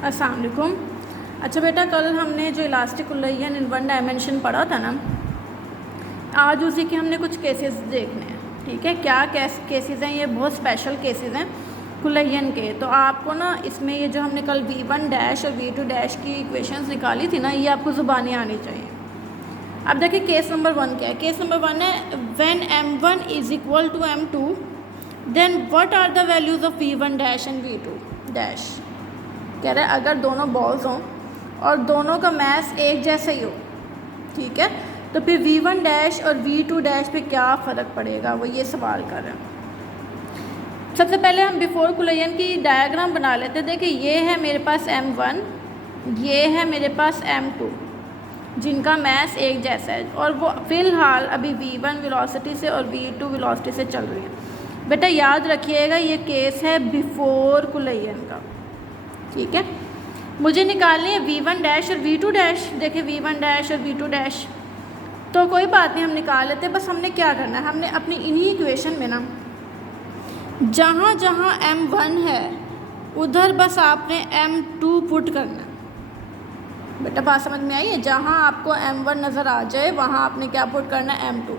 अस्सलाम वालेकुम। अच्छा बेटा, कल हमने जो इलास्टिक कुल्लयन इन वन डायमेंशन पढ़ा था ना, आज उसी के हमने कुछ केसेस देखने हैं। ठीक है, क्या केसेस हैं? ये बहुत स्पेशल केसेस हैं कुल्लयन के। तो आपको ना इसमें ये जो हमने कल v1 डैश और v2 डैश की इक्वेशंस निकाली थी ना, ये आपको ज़ुबानी आनी चाहिए। अब देखिए केस नंबर 1 क्या है। केस नंबर 1 है when m1 is equal to m2 then what are the values of v1 dash and v2 dash. कह रहा है अगर दोनों बॉल्स हों और दोनों का मैस एक जैसा ही हो, ठीक है, तो फिर v1 डैश और v2 डैश पे क्या फ़र्क पड़ेगा, वो ये सवाल कर रहे हैं। सबसे पहले हम बिफोर कुल्लयन की डायग्राम बना लेते हैं। देखिए ये है मेरे पास m1, ये है मेरे पास m2, जिनका मैस एक जैसा है और वो फ़िलहाल अभी v1 वेलोसिटी से और v2 वेलोसिटी से चल रही है। बेटा याद रखिएगा ये केस है बिफोर कुल्लयन का, ठीक है। मुझे निकालनी है v1 डैश और v2 डैश। देखिए v1 डैश और v2 डैश तो कोई बात नहीं, हम निकाल लेते हैं। बस हमने क्या करना है, हमने अपनी इन्हीं इक्वेशन में ना जहाँ जहाँ m1 है उधर बस आपने m2 पुट करना है। बेटा बात समझ में आई है? जहाँ आपको m1 नज़र आ जाए वहाँ आपने क्या पुट करना है, m2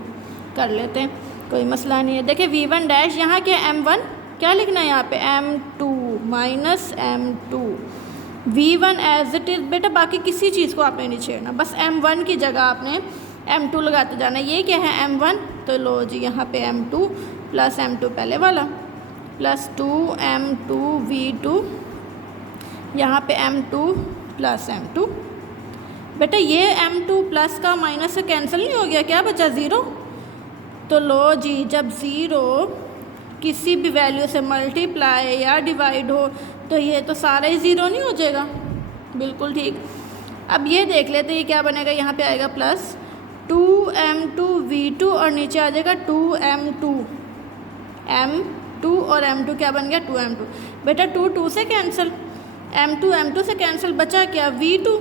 कर लेते हैं, कोई मसला नहीं है। देखिए v1 डैश यहाँ क्या m1, क्या लिखना है यहाँ पे m2 minus m2, v1 as it is. बेटा बाकी किसी चीज़ को आपने नहीं छेड़ना, बस m1 की जगह आपने m2 लगाते जाना। ये क्या है m1, तो लो जी यहाँ पे m2 प्लस m2 पहले वाला प्लस 2m2 v2, यहाँ पे m2 प्लस m2। बेटा ये m2 प्लस का माइनस से कैंसिल नहीं हो गया, क्या बचा 0। तो लो जी जब 0 किसी भी वैल्यू से मल्टीप्लाई या डिवाइड हो तो ये तो सारा ही 0 नहीं हो जाएगा। बिल्कुल ठीक। अब ये देख लेते ये क्या बनेगा, यहाँ पे आएगा प्लस 2m2 v2 और नीचे आ जाएगा 2m2 m2 और m2 क्या बन गया 2m2। बेटा 2 से कैंसिल, m2 से कैंसिल, बचा क्या v2।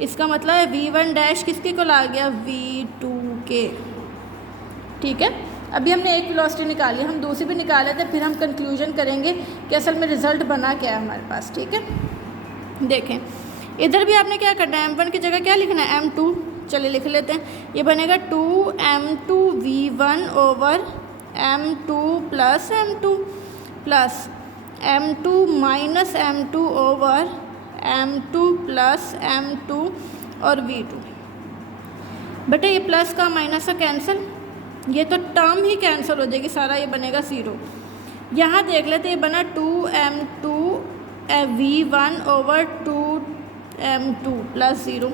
इसका मतलब है v1 डैश किसके को आ गया, v2 के। ठीक है, अभी हमने एक वेलोसिटी निकाली, हम दूसरी भी निकाल लेते हैं, फिर हम कंक्लूजन करेंगे कि असल में रिज़ल्ट बना क्या है हमारे पास। ठीक है, देखें इधर भी आपने क्या करना है, m1 की जगह क्या लिखना है m2। चलिए लिख लेते हैं, ये बनेगा 2m2 v1 over m2 plus m2 plus m2 minus m2 over m2 plus m2 और v2। बेटा ये प्लस का माइनस का कैंसिल, ये तो टर्म ही कैंसिल हो जाएगी सारा, ये बनेगा 0। यहाँ देख लेते ये बना 2m2 v1 over 2m2 plus 0।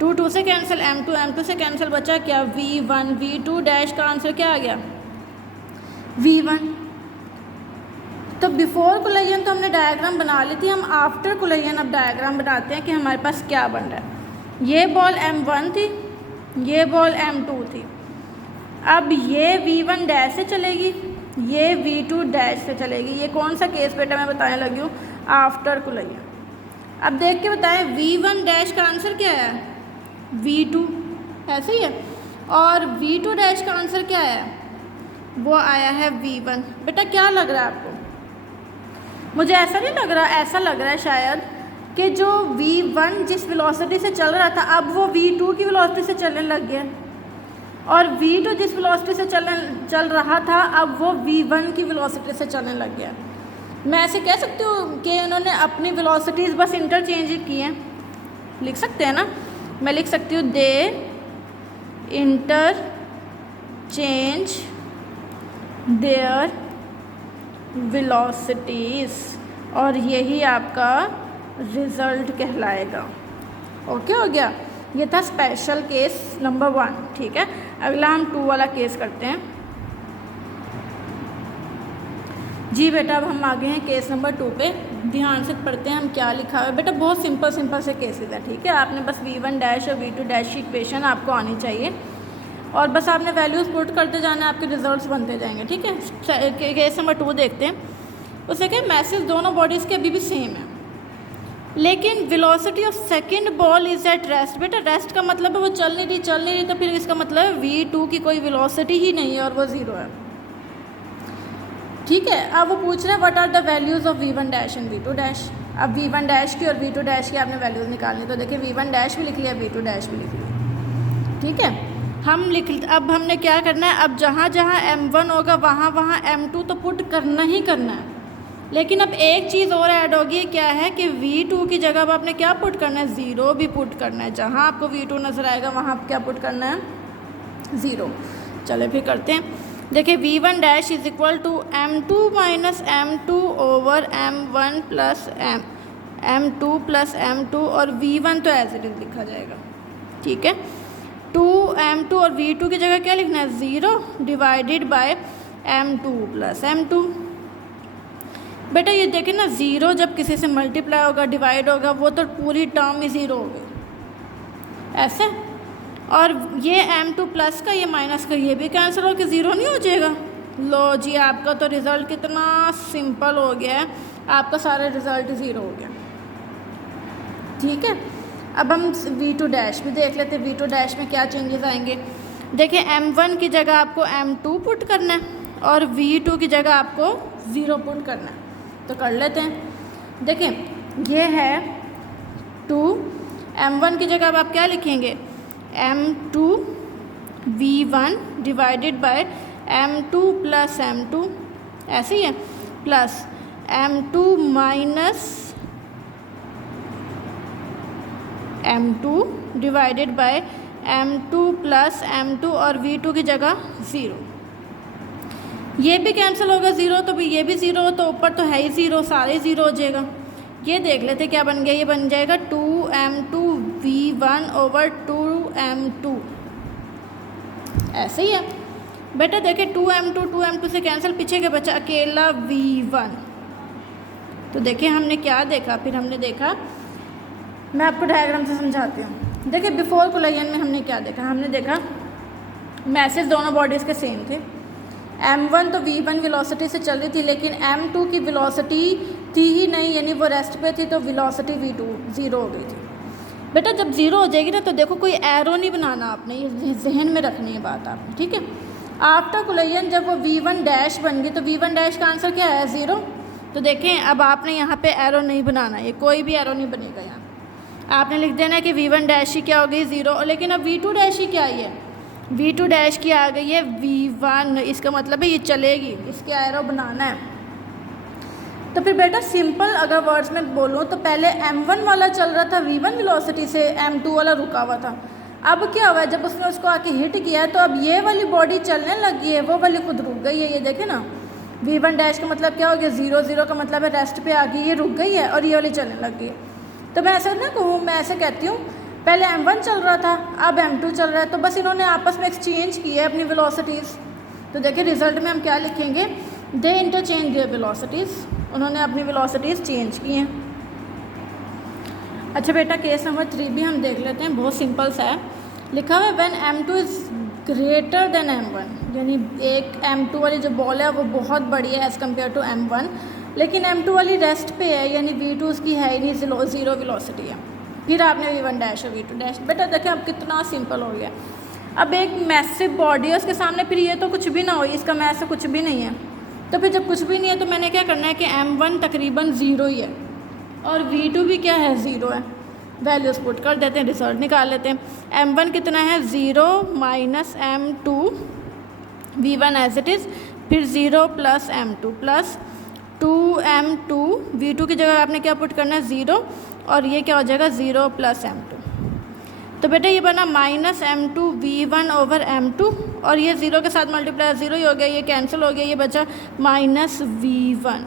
2 से कैंसिल, m2 से कैंसिल, बचा क्या v1, v2 डैश का आंसर क्या आ गया v1। तो बिफोर कुल्लयन तो हमने डायग्राम बना ली थी, हम आफ्टर कुल्लयन अब डायग्राम बनाते हैं कि हमारे पास क्या बन रहा है। ये बॉल m1 थी, ये बॉल m2 थी। अब ये v1 डैश से चलेगी, ये v2 डैश से चलेगी। ये कौन सा केस बेटा मैं बताने लगी हूँ, आफ्टर कुल्लयन। अब देख के बताएं v1 डैश का आंसर क्या है, v2, ऐसे ही है, और v2 डैश का आंसर क्या है, वो आया है v1। बेटा क्या लग रहा है आपको? मुझे ऐसा नहीं लग रहा, ऐसा लग रहा है शायद कि जो v1 जिस वेलोसिटी से चल रहा था अब वो v2 की वेलोसिटी से चलने लग गया, और v2 जिस वेलोसिटी से चल रहा था अब वो v1 की वेलोसिटी से चलने लग गया। मैं ऐसे कह सकती हूँ कि उन्होंने अपनी वेलोसिटीज़ बस इंटरचेंज की हैं, लिख सकते हैं ना। मैं लिख सकती हूँ दे इंटरचेंज देयर वेलोसिटीज़, और यही आपका रिज़ल्ट कहलाएगा। ओके हो गया, ये था स्पेशल केस नंबर 1। ठीक है, अगला हम 2 वाला केस करते हैं। जी बेटा अब हम आगे हैं केस नंबर 2 पे, ध्यान से पढ़ते हैं हम क्या लिखा है। बेटा बहुत सिंपल से केसेस है, ठीक है। आपने बस v1 डैश और v2 डैश की इक्वेशन आपको आनी चाहिए और बस आपने वैल्यूज़ पुट करते जाना है, आपके रिजल्ट्स बनते जाएंगे। ठीक है, केस नंबर 2 देखते हैं। उससे क्या मैसेज दोनों बॉडीज़ के अभी भी सेम है, लेकिन velocity of second ball is at rest. बेटा रेस्ट का मतलब है वो चल नहीं रही, तो फिर इसका मतलब है v2 की कोई वेलोसिटी ही नहीं है और वो 0 है। ठीक है, अब वो पूछ रहे हैं what are the values of v1 dash and v2 dash. अब v1 डैश की और v2 डैश की आपने वैल्यूज़ निकालनी, तो देखिए v1 डैश भी लिख लिया, v2 डैश भी लिख लिया, ठीक है। अब हमने क्या करना है, अब जहाँ जहाँ m1 होगा वहाँ वहाँ m2 तो पुट करना ही करना है, लेकिन अब एक चीज़ और ऐड होगी, क्या है कि v2 की जगह अब आपने क्या पुट करना है, 0 भी पुट करना है। जहाँ आपको v2 नज़र आएगा वहाँ आप क्या पुट करना है, 0। चले फिर करते हैं। देखिए v1 dash is equal to m2 minus m2 over m1 plus m2 plus m2, और v1 तो एज इट इज़ लिखा जाएगा, ठीक है। 2m2 और v2 की जगह क्या लिखना है, 0 divided by m2 plus m2। बेटा ये देखें ना, 0 जब किसी से मल्टीप्लाई होगा, डिवाइड होगा, वो तो पूरी टर्म ही 0 हो गई ऐसे, और ये m2 प्लस का, ये माइनस का, ये भी कैंसिल हो के 0 नहीं हो जाएगा। लो जी, आपका तो रिज़ल्ट कितना सिंपल हो गया है, आपका सारा रिज़ल्ट 0 हो गया, ठीक है। अब हम v2 डैश भी देख लेते हैं, v2 डैश में क्या चेंजेस आएंगे। देखिए m1 की जगह आपको m2 पुट करना है और v2 की जगह आपको 0 पुट करना है, तो कर लेते हैं। देखिए ये है 2, m1 की जगह अब आप क्या लिखेंगे, m2 v1 divided by m2 plus m2, ऐसे ही है, plus m2 minus m2 divided by m2 plus m2, और v2 की जगह 0। ये भी कैंसिल होगा 0, तो भी ये भी 0, तो ऊपर तो है ही 0, सारे 0 हो जाएगा। ये देख लेते क्या बन गया, ये बन जाएगा 2m2 v1 ओवर 2m2, ऐसे ही है बेटा। देखिए 2m2 से कैंसिल, पीछे के बचा अकेला v1। तो देखिए हमने क्या देखा, फिर हमने देखा, मैं आपको डायग्राम से समझाती हूँ। देखिए बिफोर कोलिजन में हमने क्या देखा, हमने देखा मैसेज दोनों बॉडीज़ के सेम थे। m1 तो v1 वेलोसिटी से चल रही थी, लेकिन m2 की वेलोसिटी थी ही नहीं, यानी वो रेस्ट पे थी, तो वेलोसिटी v2 0 हो गई थी। बेटा जब 0 हो जाएगी ना, तो देखो कोई एरो नहीं बनाना आपने, ये जहन में रखनी है बात आपने, ठीक है। आफ्टर कोलिजन जब वो v1 डैश बन गई, तो v1 डैश का आंसर क्या है, 0। तो देखें अब आपने यहाँ पे एरो नहीं बनाना है, कोई भी एरो नहीं बनेगा यहाँ, आपने लिख देना है कि v1 डैश ही क्या हो गई, 0। लेकिन अब v2 डैश ही क्या आई है, v2 डैश की आ गई है v1, इसका मतलब है ये चलेगी, इसके एरो बनाना है। तो फिर बेटा सिंपल अगर वर्ड्स में बोलूँ तो पहले m1 वाला चल रहा था v1 वेलोसिटी से, m2 वाला रुका हुआ था। अब क्या हुआ है, जब उसने उसको आके हिट किया है, तो अब ये वाली बॉडी चलने लगी है, वो वाली खुद रुक गई है। ये देखे ना, v1 डैश का मतलब क्या हो गया, 0, 0 का मतलब है रेस्ट पे आ गई, ये रुक गई है और ये वाली चलने लग गई है। तो मैं ऐसा ना कहूँ, मैं ऐसे कहती हूँ पहले m1 चल रहा था, अब m2 चल रहा है, तो बस इन्होंने आपस में एक्सचेंज किया है अपनी वेलोसिटीज़। तो देखिए रिजल्ट में हम क्या लिखेंगे, दे इंटरचेंज देयर वेलोसिटीज़, उन्होंने अपनी वेलोसिटीज़ चेंज की हैं। अच्छा बेटा केस नंबर 3 भी हम देख लेते हैं, बहुत सिंपल सा है। लिखा हुआ है when m2 is greater than m1, यानी एक m2 वाली जो बॉल है वो बहुत बड़ी है एज़ कम्पेयर टू m1, लेकिन m2 वाली रेस्ट पे है, यानी v2 उसकी है ही नहीं, 0 वेलोसिटी है। फिर आपने v1 डैश और v2 डैश, बेटा देखें अब कितना सिंपल हो गया। अब एक मैसिव बॉडी है उसके सामने, फिर ये तो कुछ भी ना हो, इसका मैस कुछ भी नहीं है, तो फिर जब कुछ भी नहीं है तो मैंने क्या करना है कि m1 तकरीबन 0 ही है और v2 भी क्या है, 0 है। वैल्यूज़ पुट कर देते हैं, रिजल्ट निकाल लेते हैं। m1 कितना है, 0 minus m2 v1 as it is, फिर 0 plus m2 plus 2m2, v2 की जगह आपने क्या पुट करना है, 0, और ये क्या हो जाएगा, 0 प्लस m2। तो बेटा ये बना minus m2 v1 over m2, और ये 0 के साथ मल्टीप्लाई 0 ही हो गया, ये कैंसिल हो गया, ये बचा माइनस v1।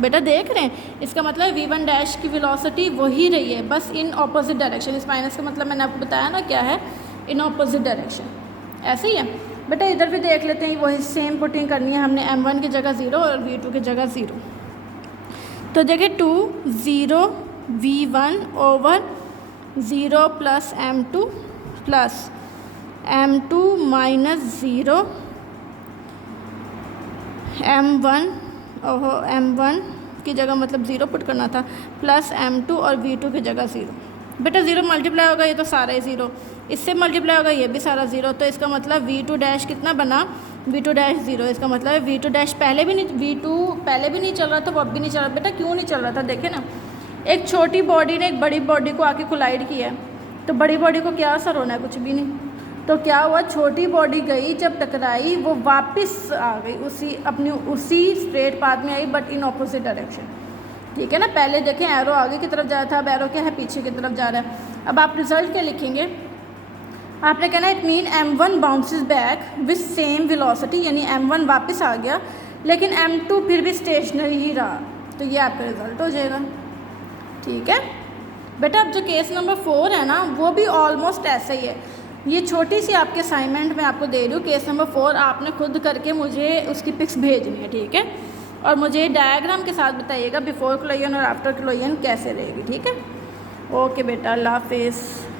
बेटा देख रहे हैं, इसका मतलब v1 डैश की वेलोसिटी वही रही है, बस इन ऑपोजिट डायरेक्शन। इस माइनस का मतलब मैंने आपको बताया ना क्या है, इन ऑपोजिट डायरेक्शन, ऐसे ही है। बेटा इधर भी देख लेते हैं, वही सेम पुटिंग करनी है हमने, m1 की जगह 0 और v2 की जगह 0। तो देखिए 2 0 v1 over 0 plus m2 plus m2 minus 0 m1, ओहो m1 की जगह मतलब 0 पुट करना था, प्लस m2 और v2 की जगह 0। बेटा 0 मल्टीप्लाई होगा, ये तो सारा ही 0, इससे मल्टीप्लाई होगा, ये भी सारा 0, तो इसका मतलब v2 डैश कितना बना, V2 डैश 0, इसका मतलब है V2 डैश पहले भी नहीं चल रहा था, वो अब भी नहीं चल रहा। बेटा क्यों नहीं चल रहा था? देखे ना, एक छोटी बॉडी ने एक बड़ी बॉडी को आके कोलाइड किया है, तो बड़ी बॉडी को क्या असर होना है? कुछ भी नहीं। तो क्या हुआ, छोटी बॉडी गई, जब टकराई वो वापस आ गई उसी स्ट्रेट पाथ में आई, बट इन ऑपोजिट डायरेक्शन। ठीक है ना, पहले देखें एरो आगे की तरफ जा रहा था, अब एरो क्या है? पीछे की तरफ जा रहा है। अब आप रिजल्ट क्या लिखेंगे? आपने कहना it mean M1 bounces back with same velocity, यानी M1 वापस आ गया लेकिन M2 फिर भी स्टेशनरी ही रहा, तो ये आपका रिजल्ट हो जाएगा। ठीक है बेटा, अब जो केस नंबर 4 है ना, वो भी ऑलमोस्ट ऐसा ही है। ये छोटी सी आपके असाइनमेंट में आपको दे रही हूँ। केस नंबर 4 आपने खुद करके मुझे उसकी पिक्स भेजनी है, ठीक है, और मुझे डायग्राम के साथ बताइएगा बिफोर क्लोयन और आफ्टर क्लोयन कैसे रहेगी। ठीक है, ओके बेटा, अल्लाह हाफिज़।